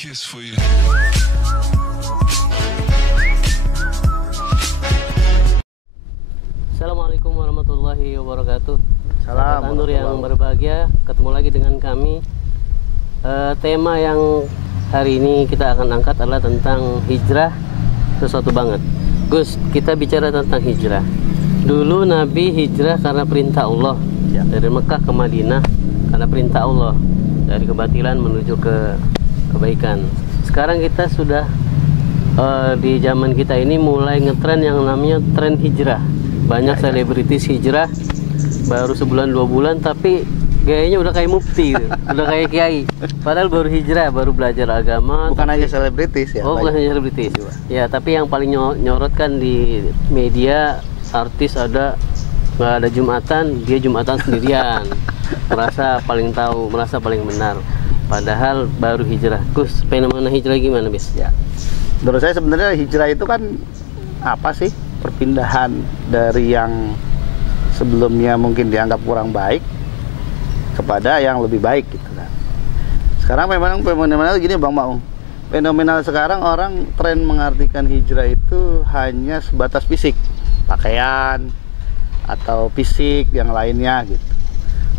kiss for you. Assalamualaikum warahmatullahi wabarakatuh. Salam Sahabat Anur yang berbahagia, ketemu lagi dengan kami. Tema yang hari ini kita akan angkat adalah tentang hijrah, sesuatu banget. Gus, kita bicara tentang hijrah. Dulu Nabi hijrah karena perintah Allah, Ya. dari Mekah ke Madinah karena perintah Allah, dari kebatilan menuju ke kebaikan. Sekarang kita sudah di zaman kita ini mulai ngetren yang namanya tren hijrah. Banyak selebritis hijrah baru sebulan 2 bulan tapi gayanya udah kayak mufti gitu. Udah kayak kiai, padahal baru hijrah, baru belajar agama. Bukan hanya selebritis ya. Oh, bukan hanya selebritis ya, tapi yang paling nyorot kan di media, artis ada nggak ada Jumatan, dia Jumatan sendirian. Merasa paling tahu, merasa paling benar, padahal baru hijrah. Gus, fenomena hijrah gimana, Bis? Ya. Menurut saya sebenarnya hijrah itu kan apa sih? Perpindahan dari yang sebelumnya mungkin dianggap kurang baik kepada yang lebih baik gitu kan. Sekarang memang fenomenal gini Bang Maung. Fenomenal sekarang orang tren mengartikan hijrah itu hanya sebatas fisik, pakaian atau fisik yang lainnya gitu.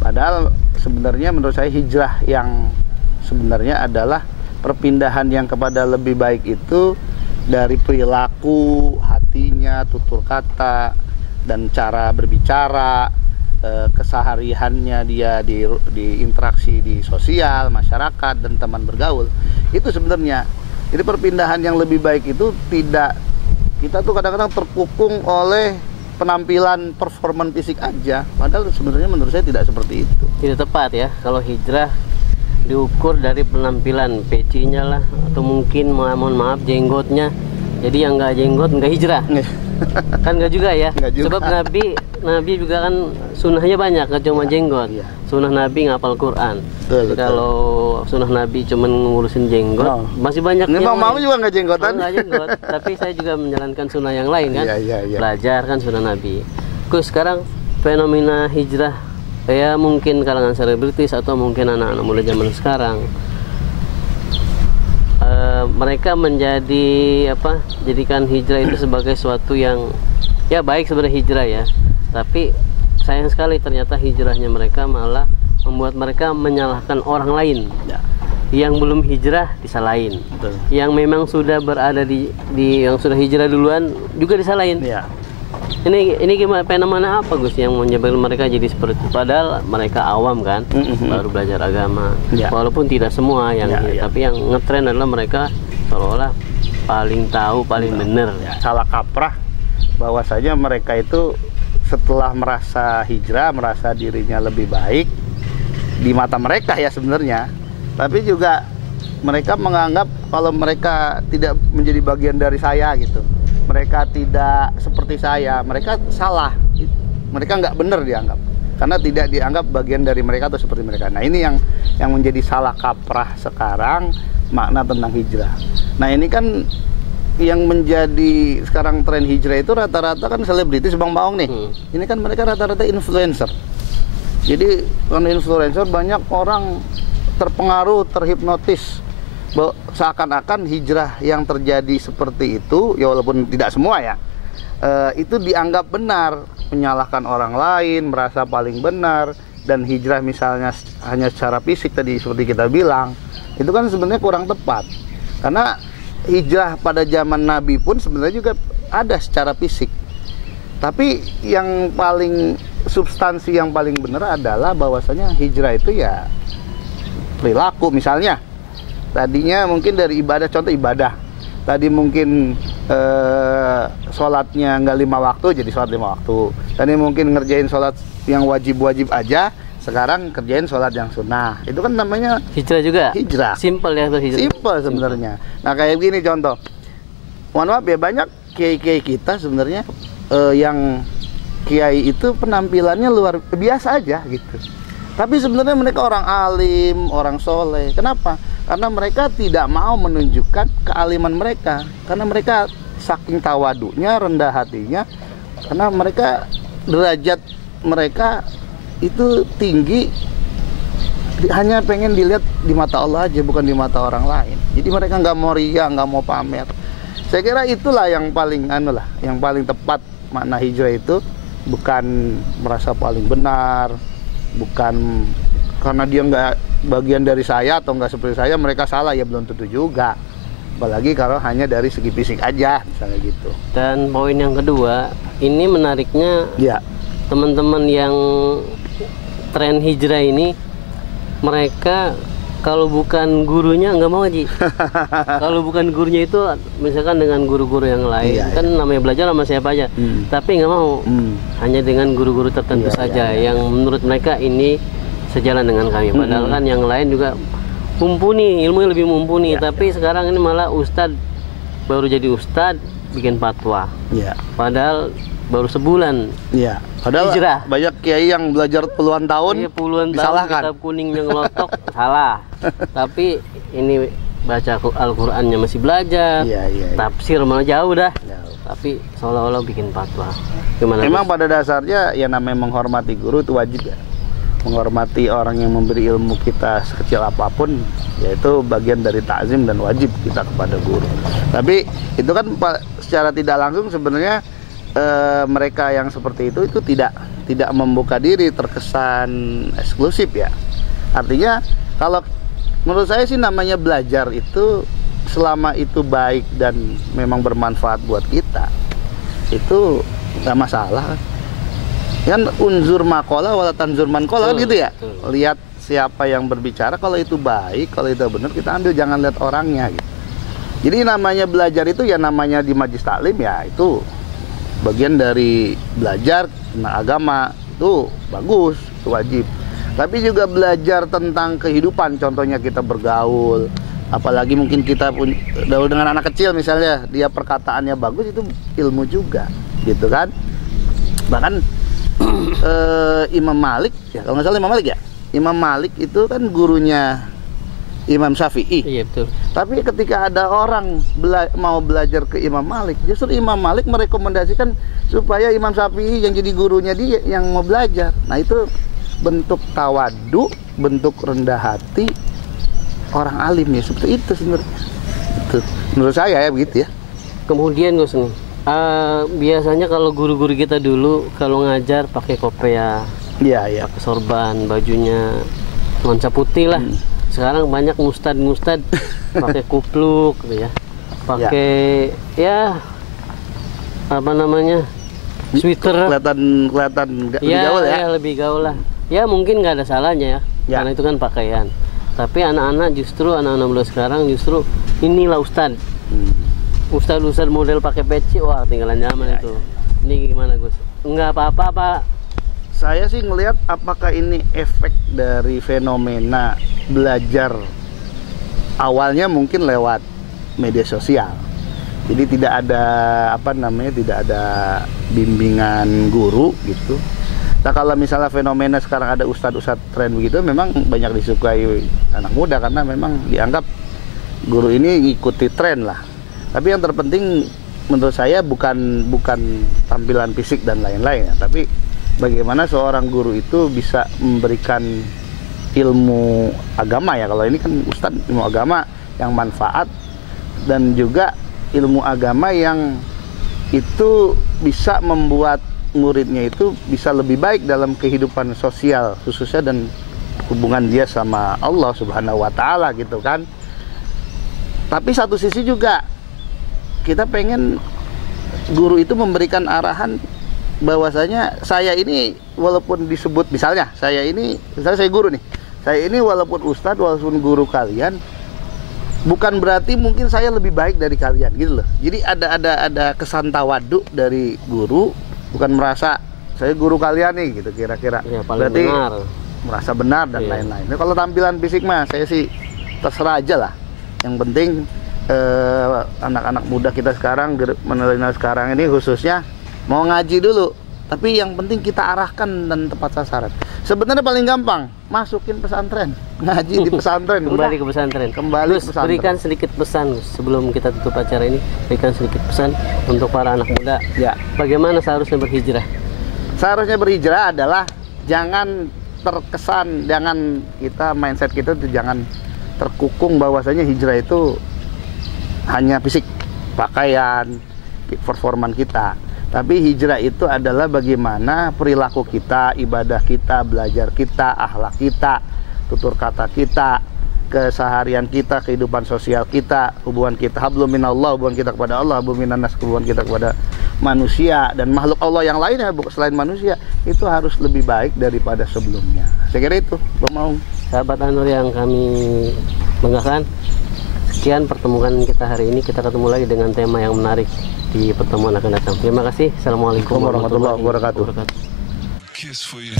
Padahal sebenarnya menurut saya hijrah yang sebenarnya adalah perpindahan yang kepada lebih baik itu dari perilaku, hatinya, tutur kata, dan cara berbicara, kesehariannya dia di interaksi di sosial, masyarakat, dan teman bergaul. Itu sebenarnya. Jadi perpindahan yang lebih baik itu tidak, kita tuh kadang-kadang terkukung oleh penampilan performan fisik aja, padahal sebenarnya menurut saya tidak seperti itu. Tidak tepat ya kalau hijrah diukur dari penampilan, pecinya lah, atau mungkin mohon maaf jenggotnya. Jadi yang nggak jenggot nggak hijrah. Kan nggak juga ya. Nggak juga. Sebab Nabi juga kan sunnahnya banyak, nggak cuma jenggot. Iya. Sunnah Nabi ngapal Quran. Betul. Kalau sunnah Nabi cuma ngurusin jenggot, masih banyak Ini yang mau lain. juga nggak jenggotan? Nggak jenggot, tapi saya juga menjalankan sunnah yang lain kan. Iya. Belajar kan sunnah Nabi. Gus, sekarang fenomena hijrah ya mungkin kalangan selebritis atau mungkin anak-anak muda zaman sekarang, mereka jadikan hijrah itu sebagai suatu yang ya baik sebenarnya hijrah ya, tapi sayang sekali ternyata hijrahnya mereka malah membuat mereka menyalahkan orang lain Ya. yang belum hijrah disalahin. Betul. Yang memang sudah berada di yang sudah hijrah duluan juga disalahin. Ya. Ini gimana, fenomena apa Gus yang menyebabkan mereka jadi seperti itu? Padahal mereka awam kan, baru belajar agama. Ya. Walaupun tidak semua yang Ya. tapi yang ngetren adalah mereka seolah-olah paling tahu, paling benar. Ya. Salah kaprah bahwasanya mereka itu setelah merasa hijrah, merasa dirinya lebih baik di mata mereka ya sebenarnya. Tapi juga mereka menganggap kalau mereka tidak menjadi bagian dari saya gitu, mereka tidak seperti saya, mereka salah, mereka nggak benar dianggap karena tidak dianggap bagian dari mereka atau seperti mereka. Nah ini yang menjadi salah kaprah sekarang makna tentang hijrah. Nah ini kan yang menjadi sekarang tren hijrah itu rata-rata kan selebritis Bang Baong nih. Ini kan mereka rata-rata influencer. Jadi karena influencer banyak orang terpengaruh, terhipnotis seakan-akan hijrah yang terjadi seperti itu, ya walaupun tidak semua ya, itu dianggap benar, menyalahkan orang lain, merasa paling benar, dan hijrah misalnya hanya secara fisik tadi seperti kita bilang, itu kan sebenarnya kurang tepat. Karena hijrah pada zaman Nabi pun sebenarnya juga ada secara fisik. Tapi yang paling substansi yang paling benar adalah bahwasanya hijrah itu ya perilaku. Misalnya tadinya mungkin dari ibadah, contoh ibadah tadi mungkin sholatnya nggak 5 waktu jadi sholat 5 waktu. Tadi mungkin ngerjain sholat yang wajib-wajib aja, sekarang kerjain sholat yang sunnah. Itu kan namanya Hijrah juga. Hijrah. Simple ya berhijrah. Simple sebenarnya. Nah kayak gini contoh, mohon maaf ya, banyak kiai-kiai kita sebenarnya yang kiai itu penampilannya luar biasa aja gitu. Tapi sebenarnya mereka orang alim, orang soleh. Kenapa? Karena mereka tidak mau menunjukkan kealiman mereka. Karena mereka saking tawadunya, rendah hatinya. Karena mereka derajat mereka itu tinggi hanya pengen dilihat di mata Allah aja, bukan di mata orang lain. Jadi mereka nggak mau riya, nggak mau pamer. Saya kira itulah yang paling yang paling tepat makna hijrah itu, bukan merasa paling benar, bukan karena dia nggak bagian dari saya atau nggak seperti saya mereka salah, ya belum tentu juga. Apalagi kalau hanya dari segi fisik aja misalnya gitu. Dan poin yang kedua, ini menariknya Ya. teman-teman yang tren hijrah ini, mereka kalau bukan gurunya nggak mau Haji. Kalau bukan gurunya itu misalkan dengan guru-guru yang lain, Iya, kan namanya belajar sama siapa aja, tapi nggak mau, hanya dengan guru-guru tertentu Iya, saja iya. yang menurut mereka ini sejalan dengan kami. Padahal kan yang lain juga mumpuni, ilmunya lebih mumpuni, Iya, tapi sekarang ini malah ustadz baru jadi ustadz bikin fatwa, Iya. padahal baru sebulan. Iya. Padahal Hijrah. banyak kiai yang belajar puluhan tahun Iya, puluhan tahun disalahkan. kitab kuningnya ngelotok salah. Tapi ini baca Al-Qur'annya masih belajar. Iya, iya, iya. Tafsir malah jauh dah. Jauh. Tapi seolah-olah bikin fatwa. Gimana? Memang Gus? pada dasarnya ya namanya menghormati guru itu wajib ya. Menghormati orang yang memberi ilmu kita sekecil apapun, yaitu bagian dari takzim dan wajib kita kepada guru. Tapi itu kan secara tidak langsung sebenarnya mereka yang seperti itu tidak membuka diri, terkesan eksklusif ya. Artinya kalau menurut saya sih namanya belajar itu selama itu baik dan memang bermanfaat buat kita, itu nggak masalah kan. Unzur makola wala tanzur man kola kan gitu ya. Betul. Lihat siapa yang berbicara, kalau itu baik, kalau itu benar kita ambil, jangan lihat orangnya gitu. Jadi namanya belajar itu ya namanya di majlis taklim ya itu bagian dari belajar tentang agama, itu bagus, itu wajib. Tapi juga belajar tentang kehidupan, contohnya kita bergaul, apalagi mungkin kita gaul dengan anak kecil misalnya, dia perkataannya bagus, itu ilmu juga gitu kan. Bahkan Imam Malik ya, kalau nggak salah Imam Malik ya, Imam Malik itu kan gurunya Imam Syafi'i. Iya betul. Tapi ketika ada orang mau belajar ke Imam Malik, justru Imam Malik merekomendasikan supaya Imam Syafi'i yang jadi gurunya dia yang mau belajar. Nah itu bentuk tawadu, bentuk rendah hati orang alim ya, seperti itu sebenarnya. Itu menurut saya ya begitu ya. Kemudian Gus nih, biasanya kalau guru-guru kita dulu kalau ngajar pakai kopiah, Iya, iya. pakai sorban, bajunya nuansa putih lah. Sekarang banyak ngustad pakai kupluk gitu ya, pakai ya apa namanya, sweater. Kelihatan lebih gaul ya. Lebih gaul lah. Ya mungkin nggak ada salahnya ya, Ya. karena itu kan pakaian. Tapi anak-anak muda sekarang justru inilah ustad. Ustad model pakai peci, wah tinggalan zaman itu. Ini gimana Gus? Nggak apa-apa Pak. Saya sih ngelihat apakah ini efek dari fenomena belajar awalnya mungkin lewat media sosial. Jadi tidak ada tidak ada bimbingan guru gitu. Nah kalau misalnya fenomena sekarang ada ustadz tren begitu, memang banyak disukai anak muda karena memang dianggap guru ini ngikuti tren lah. Tapi yang terpenting menurut saya bukan tampilan fisik dan lain-lain ya, tapi bagaimana seorang guru itu bisa memberikan ilmu agama ya. Kalau ini kan ustadz ilmu agama yang manfaat, dan juga ilmu agama yang itu bisa membuat muridnya itu bisa lebih baik dalam kehidupan sosial khususnya, dan hubungan dia sama Allah Subhanahu wa Ta'ala gitu kan. Tapi satu sisi juga kita pengen guru itu memberikan arahan bahwasanya saya ini walaupun disebut misalnya saya guru nih, saya ini walaupun ustadz, walaupun guru kalian, bukan berarti mungkin saya lebih baik dari kalian gitu loh. Jadi ada kesan tawadu dari guru, bukan merasa saya guru kalian nih gitu kira-kira. Ya, paling berarti benar. merasa benar dan lain-lain. Nah, kalau tampilan fisik mah saya sih terserah aja lah. Yang penting anak-anak muda kita sekarang, milenial sekarang ini khususnya mau ngaji dulu, tapi yang penting kita arahkan dan tepat sasaran. Sebenarnya paling gampang masukin pesantren, ngaji di pesantren. Kembali ke pesantren. Terus berikan sedikit pesan Gus, sebelum kita tutup acara ini. Berikan sedikit pesan untuk para anak muda. Ya. Bagaimana seharusnya berhijrah? Seharusnya berhijrah adalah jangan terkesan, jangan kita mindset kita tuh jangan terkukung bahwasanya hijrah itu hanya fisik, pakaian, performan kita. Tapi hijrah itu adalah bagaimana perilaku kita, ibadah kita, belajar kita, akhlak kita, tutur kata kita, keseharian kita, kehidupan sosial kita, hubungan kita, hablum minallah, hubungan kita kepada Allah, hablum minannas, hubungan kita kepada manusia dan makhluk Allah yang lainnya selain manusia, itu harus lebih baik daripada sebelumnya. Saya kira itu, Bang Maung. Sahabat Anur yang kami banggakan, sekian pertemuan kita hari ini. Kita ketemu lagi dengan tema yang menarik di pertemuan akan datang. Terima kasih. Assalamualaikum warahmatullahi wabarakatuh. Kiss for you.